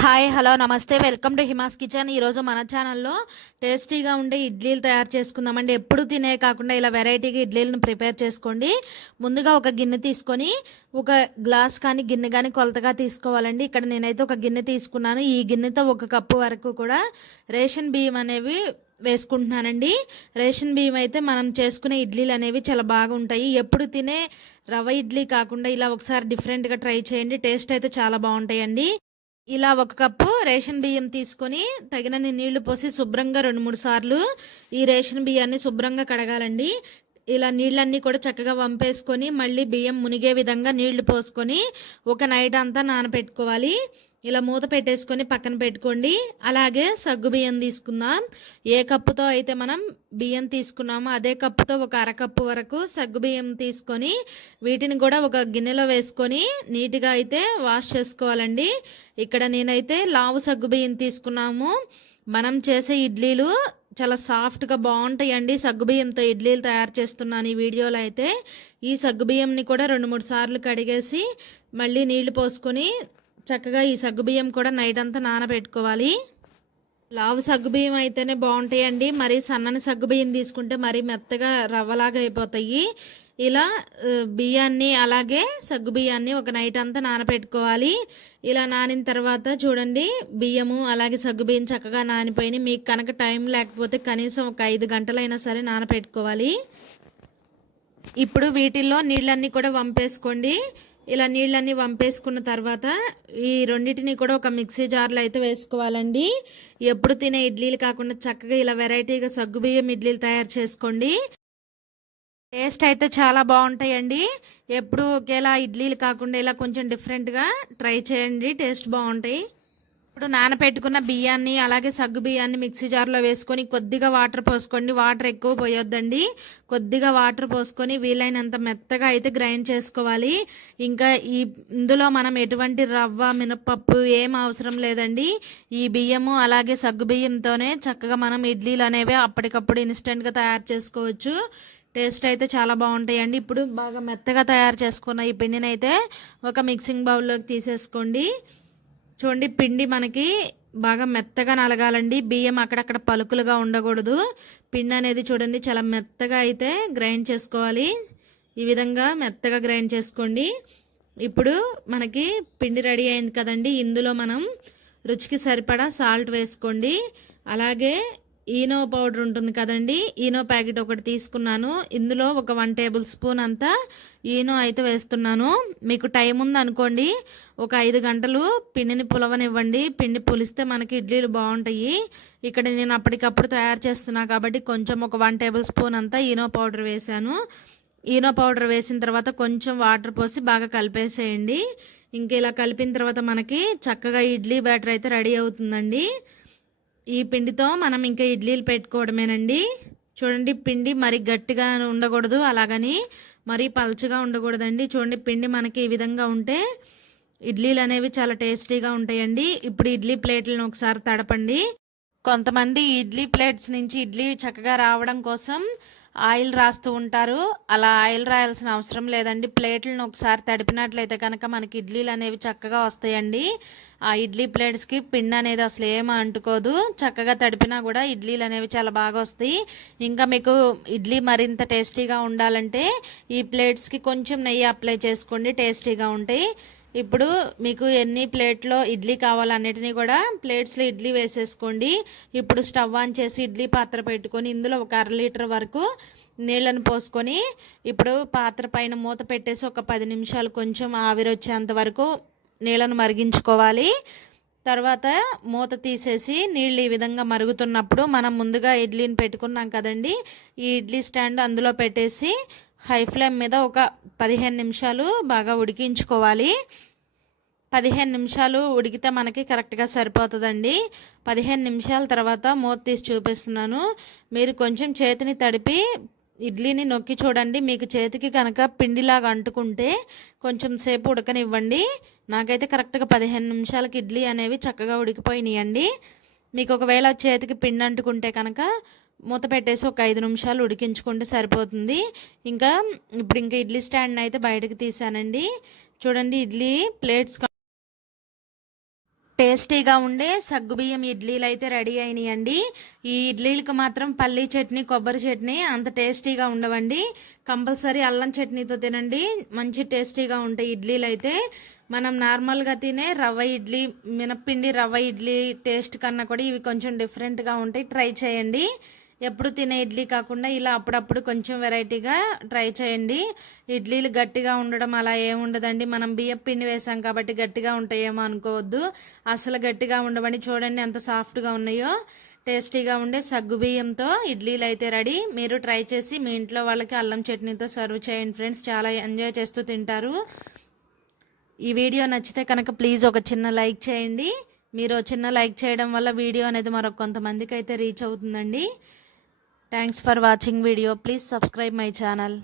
Hi hello నమస్తే. Welcome to Hima's kitchen. ఈరోజు మన ఛానల్లో టేస్టీగా ఉండే ఇడ్లీలు తయారు చేసుకుందామండి. ఎప్పుడు తినే కాకుండా ఇలా వెరైటీగా ఇడ్లీలను ప్రిపేర్ చేసుకోండి. ముందుగా ఒక గిన్నె తీసుకొని ఒక గ్లాస్ కానీ గిన్నె కానీ కొలతగా తీసుకోవాలండి. ఇక్కడ నేనైతే ఒక గిన్నె తీసుకున్నాను. ఈ గిన్నెతో ఒక కప్పు వరకు కూడా రేషన్ బియ్యం అనేవి వేసుకుంటున్నానండి. రేషన్ బియ్యం అయితే మనం చేసుకునే ఇడ్లీలు అనేవి చాలా బాగుంటాయి. ఎప్పుడు తినే రవ్వ ఇడ్లీ కాకుండా ఇలా ఒకసారి డిఫరెంట్గా ట్రై చేయండి. టేస్ట్ అయితే చాలా బాగుంటాయండి. ఇలా ఒక కప్పు రేషన్ బియ్యం తీసుకొని తగినన్ని నీళ్ళు పోసి శుభ్రంగా రెండు మూడు సార్లు ఈ రేషన్ బియ్యాన్ని శుభ్రంగా కడగాలండి. ఇలా నీళ్ళన్నీ కూడా చక్కగా వంపేసుకొని మళ్ళీ బియ్యం మునిగే విధంగా నీళ్ళు పోసుకొని ఒక నైట్ అంతా నానబెట్టుకోవాలి ఇలా మూత పెట్టేసుకొని పక్కన పెట్టుకోండి. అలాగే సగ్గు బియ్యం తీసుకుందాం. ఏ కప్పుతో అయితే మనం బియ్యం తీసుకున్నామో అదే కప్పుతో ఒక అరకప్పు వరకు సగ్గు బియ్యం తీసుకొని వీటిని కూడా ఒక గిన్నెలో వేసుకొని నీట్గా అయితే వాష్ చేసుకోవాలండి. ఇక్కడ నేనైతే లావు సగ్గు బియ్యం తీసుకున్నాము. మనం చేసే ఇడ్లీలు చాలా సాఫ్ట్గా బాగుంటాయండి. సగ్గుబియ్యంతో ఇడ్లీలు తయారు చేస్తున్నాను ఈ వీడియోలో అయితే. ఈ సగ్గుబియ్యంని కూడా రెండు మూడు సార్లు కడిగేసి మళ్ళీ నీళ్ళు పోసుకొని చక్కగా ఈ సగ్గుబియ్యం కూడా నైట్ అంతా నానబెట్టుకోవాలి. లావు సగ్గుబియ్యం అయితేనే బాగుంటాయండి. మరి సన్నని సగ్గుబియ్యం తీసుకుంటే మరీ మెత్తగా రవ్వలాగా అయిపోతాయి. ఇలా బియ్యాన్ని అలాగే సగ్గుబియ్యాన్ని ఒక నైట్ అంతా నానబెట్టుకోవాలి. ఇలా నానిన తర్వాత చూడండి బియ్యము అలాగే సగ్గుబియ్యం చక్కగా నానిపోయి మీకు కనుక టైం లేకపోతే కనీసం ఒక ఐదు గంటలైనా సరే నానబెట్టుకోవాలి. ఇప్పుడు వీటిల్లో నీళ్ళన్నీ కూడా వంపేసుకోండి. ఇలా నీళ్ళన్నీ వంపేసుకున్న తర్వాత ఈ రెండింటిని కూడా ఒక మిక్సీ జార్లో అయితే వేసుకోవాలండి. ఎప్పుడు తినే ఇడ్లీలు కాకుండా చక్కగా ఇలా వెరైటీగా సగ్గుబియ్యం ఇడ్లీలు తయారు చేసుకోండి. టేస్ట్ అయితే చాలా బాగుంటాయండి. ఎప్పుడు ఒకేలా ఇడ్లీలు కాకుండా ఇలా కొంచెం డిఫరెంట్గా ట్రై చేయండి. టేస్ట్ బాగుంటాయి. ఇప్పుడు నానపెట్టుకున్న బియ్యాన్ని అలాగే సగ్గు బియ్యాన్ని మిక్సీ జార్లో వేసుకొని కొద్దిగా వాటర్ పోసుకోండి. వాటర్ ఎక్కువ పోయొద్దండి. కొద్దిగా వాటర్ పోసుకొని వీలైనంత మెత్తగా అయితే గ్రైండ్ చేసుకోవాలి. ఇంకా ఈ ఇందులో మనం ఎటువంటి రవ్వ మినపప్పు ఏం అవసరం లేదండి. ఈ బియ్యము అలాగే సగ్గు బియ్యంతోనే చక్కగా మనం ఇడ్లీలు అనేవి అప్పటికప్పుడు ఇన్స్టెంట్గా తయారు చేసుకోవచ్చు. టేస్ట్ అయితే చాలా బాగుంటాయండి. ఇప్పుడు బాగా మెత్తగా తయారు చేసుకున్న ఈ పిండిని అయితే ఒక మిక్సింగ్ బౌల్లోకి తీసేసుకోండి. చూడండి పిండి మనకి బాగా మెత్తగా నలగాలండి. బియ్యం అక్కడక్కడ పలుకులుగా ఉండకూడదు. పిండి అనేది చూడండి చాలా మెత్తగా అయితే గ్రైండ్ చేసుకోవాలి. ఈ విధంగా మెత్తగా గ్రైండ్ చేసుకోండి. ఇప్పుడు మనకి పిండి రెడీ అయింది కదండి. ఇందులో మనం రుచికి సరిపడా సాల్ట్ వేసుకోండి. అలాగే ఈనో పౌడర్ ఉంటుంది కదండి. ఈనో ప్యాకెట్ ఒకటి తీసుకున్నాను. ఇందులో ఒక వన్ టేబుల్ స్పూన్ అంతా ఈనో అయితే వేస్తున్నాను. మీకు టైం ఉంది అనుకోండి ఒక ఐదు గంటలు పిండిని పులవనివ్వండి. పిండి పులిస్తే మనకి ఇడ్లీలు బాగుంటాయి. ఇక్కడ నేను అప్పటికప్పుడు తయారు చేస్తున్నా కాబట్టి కొంచెం ఒక వన్ టేబుల్ స్పూన్ అంతా ఈనో పౌడర్ వేశాను. ఈనో పౌడర్ వేసిన తర్వాత కొంచెం వాటర్ పోసి బాగా కలిపేసేయండి. ఇంకా ఇలా కలిపిన తర్వాత మనకి చక్కగా ఇడ్లీ బ్యాటర్ అయితే రెడీ అవుతుందండి. ఈ పిండితో మనం ఇంకా ఇడ్లీలు పెట్టుకోవడమేనండి. చూడండి పిండి మరి గట్టిగా ఉండకూడదు అలాగని మరీ పల్చగా ఉండకూడదండి. చూడండి పిండి మనకి ఈ విధంగా ఉంటే ఇడ్లీలు అనేవి చాలా టేస్టీగా ఉంటాయండి. ఇప్పుడు ఇడ్లీ ప్లేట్లను ఒకసారి తడపండి. కొంతమంది ఇడ్లీ ప్లేట్స్ నుంచి ఇడ్లీ చక్కగా రావడం కోసం ఆయిల్ రాస్తూ ఉంటారు. అలా ఆయిల్ రాయాల్సిన అవసరం లేదండి. ప్లేట్లను ఒకసారి తడిపినట్లయితే కనుక మనకి ఇడ్లీలు అనేవి చక్కగా వస్తాయండి. ఆ ఇడ్లీ ప్లేట్స్కి పిండి అనేది అసలు ఏం అంటుకోదు. చక్కగా తడిపినా కూడా ఇడ్లీలు అనేవి చాలా బాగా వస్తాయి. ఇంకా మీకు ఇడ్లీ మరింత టేస్టీగా ఉండాలంటే ఈ ప్లేట్స్కి కొంచెం నెయ్యి అప్లై చేసుకోండి. టేస్టీగా ఉంటాయి. ఇప్పుడు మీకు ఎన్ని ప్లేట్లో ఇడ్లీ కావాలన్నిటినీ కూడా ప్లేట్స్లో ఇడ్లీ వేసేసుకోండి. ఇప్పుడు స్టవ్ ఆన్ చేసి ఇడ్లీ పాత్ర పెట్టుకొని ఇందులో ఒక అర లీటర్ వరకు నీళ్ళను పోసుకొని ఇప్పుడు పాత్ర పైన మూత పెట్టేసి ఒక పది నిమిషాలు కొంచెం ఆవిరి వచ్చేంత వరకు నీళ్ళను మరిగించుకోవాలి. తర్వాత మూత తీసేసి నీళ్ళు ఈ విధంగా మరుగుతున్నప్పుడు మనం ముందుగా ఇడ్లీని పెట్టుకున్నాం కదండి. ఈ ఇడ్లీ స్టాండ్ అందులో పెట్టేసి హై ఫ్లేమ్ మీద ఒక పదిహేను నిమిషాలు బాగా ఉడికించుకోవాలి. పదిహేను నిమిషాలు ఉడికితే మనకి కరెక్ట్గా సరిపోతుందండి. పదిహేను నిమిషాల తర్వాత మూత తీసి చూపిస్తున్నాను. మీరు కొంచెం చేతిని తడిపి ఇడ్లీని నొక్కి చూడండి. మీకు చేతికి కనుక పిండిలాగా అంటుకుంటే కొంచెం సేపు ఉడకనివ్వండి. నాకైతే కరెక్ట్గా పదిహేను నిమిషాలకి ఇడ్లీ అనేవి చక్కగా ఉడికిపోయినాయండి. మీకు ఒకవేళ చేతికి పిండి అంటుకుంటే కనుక మూత పెట్టేసి ఒక ఐదు నిమిషాలు ఉడికించుకుంటే సరిపోతుంది. ఇంకా ఇప్పుడు ఇంకా ఇడ్లీ స్టాండ్ అయితే బయటకు తీసానండి చూడండి ఇడ్లీ ప్లేట్స్ టేస్టీగా ఉండే సగ్గుబియ్యం ఇడ్లీలు అయితే రెడీ అయినాయండి. ఈ ఇడ్లీలకు మాత్రం పల్లీ చట్నీ కొబ్బరి చట్నీ అంత టేస్టీగా ఉండవండి. కంపల్సరీ అల్లం చట్నీతో తినండి. మంచి టేస్టీగా ఉంటాయి ఇడ్లీలు అయితే. మనం నార్మల్గా తినే రవ్వ ఇడ్లీ మినప్పిండి రవ్వ ఇడ్లీ టేస్ట్ కన్నా కూడా ఇవి కొంచెం డిఫరెంట్గా ఉంటాయి. ట్రై చేయండి. ఎప్పుడు తినే ఇడ్లీ కాకుండా ఇలా అప్పుడప్పుడు కొంచెం వెరైటీగా ట్రై చేయండి. ఇడ్లీలు గట్టిగా ఉండడం అలా ఏముండదండి మనం బియ్యం పిండి వేసాం కాబట్టి గట్టిగా ఉంటాయేమో అనుకోవద్దు. అసలు గట్టిగా ఉండవని చూడండి ఎంత సాఫ్ట్గా ఉన్నాయో. టేస్టీగా ఉండే సగ్గు బియ్యంతో ఇడ్లీలు అయితే రెడీ. మీరు ట్రై చేసి మీ ఇంట్లో వాళ్ళకి అల్లం చట్నీతో సర్వ్ చేయండి ఫ్రెండ్స్. చాలా ఎంజాయ్ చేస్తూ తింటారు. ఈ వీడియో నచ్చితే కనుక ప్లీజ్ ఒక చిన్న లైక్ చేయండి. మీరు చిన్న లైక్ చేయడం వల్ల వీడియో అనేది మరొక కొంతమందికి అయితే రీచ్ అవుతుందండి. Thanks for watching video. Please subscribe my channel.